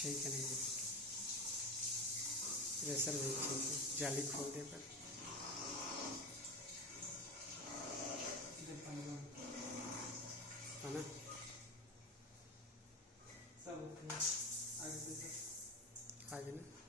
ठीक है, नहीं प्रेशर भी ठीक है, जाली खोल दे पर है ना सब आगे से आगे ना